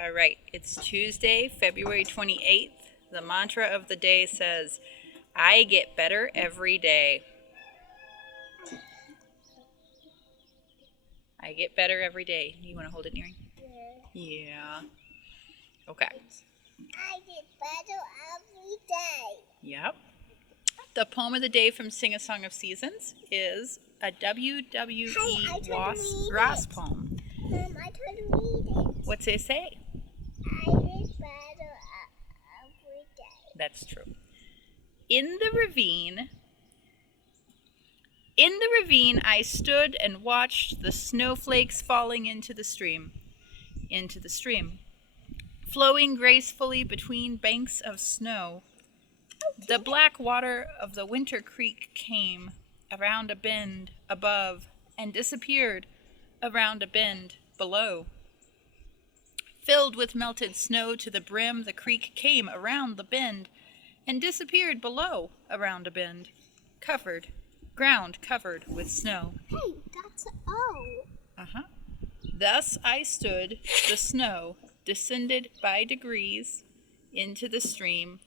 All right, it's Tuesday, February 28th. The mantra of the day says, I get better every day. I get better every day. You want to hold it near me? Yeah. Okay. I get better every day. Yep. The poem of the day from Sing a Song of Seasons is a W.W.E. Ross poem. Mom, I tried to read it. What's it say? I get better every day. That's true. In the ravine I stood and watched the snowflakes falling into the stream, flowing gracefully between banks of snow. The black water of the winter creek came around a bend above and disappeared around a bend below. Filled with melted snow to the brim, the creek came around the bend and disappeared below around a bend, ground covered with snow. Hey, that's an O. Thus I stood, the snow descended by degrees into the stream.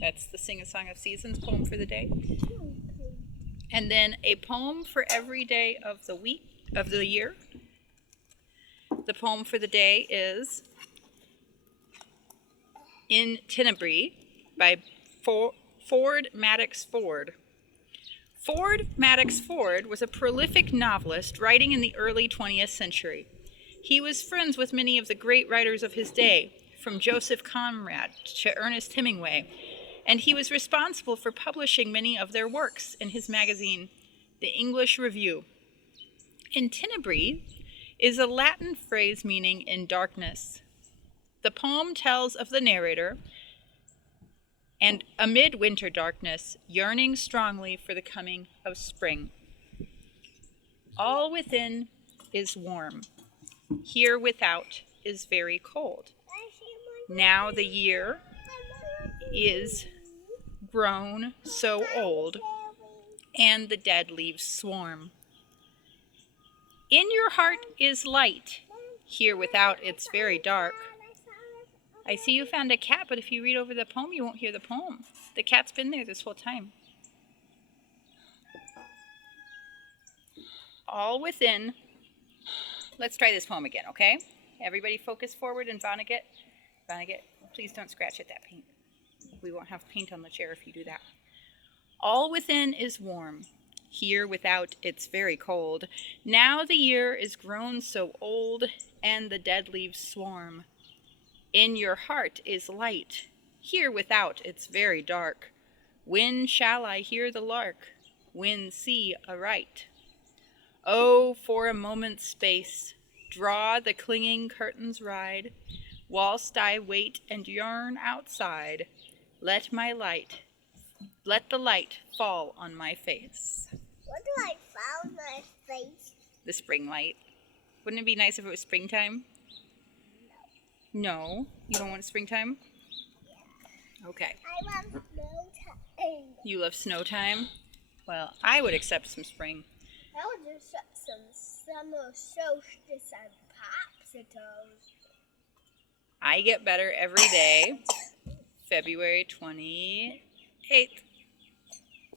That's the Sing a Song of Seasons poem for the day. And then a poem for every day of the week, of the year. The poem for the day is In Tenebris by Ford Maddox Ford. Ford Maddox Ford was a prolific novelist writing in the early 20th century. He was friends with many of the great writers of his day, from Joseph Conrad to Ernest Hemingway, and he was responsible for publishing many of their works in his magazine, The English Review. In Tenebris is a Latin phrase meaning in darkness. The poem tells of the narrator and amid winter darkness, yearning strongly for the coming of spring. All within is warm. Here without is very cold. Now the year is grown so old, and the dead leaves swarm. In your heart is light. Here without it's very dark. I see you found a cat, but if you read over the poem, you won't hear the poem. The cat's been there this whole time. All within. Let's try this poem again, okay? Everybody focus forward and Vonnegut, please don't scratch at that paint. We won't have paint on the chair if you do that. All within is warm. Here without it's very cold. Now the year is grown so old, and the dead leaves swarm. In your heart is light. Here without it's very dark. When shall I hear the lark? When see aright? Oh, for a moment's space, draw the clinging curtains ride, whilst I wait and yearn outside. Let the light fall on my face. What do I found my face? The spring light. Wouldn't it be nice if it was springtime? No. You don't want springtime? Yeah. Okay. I love snow time. You love snow time? Well, I would accept some spring. I would just shut some summer solstice and popsicles. I get better every day. February 28th.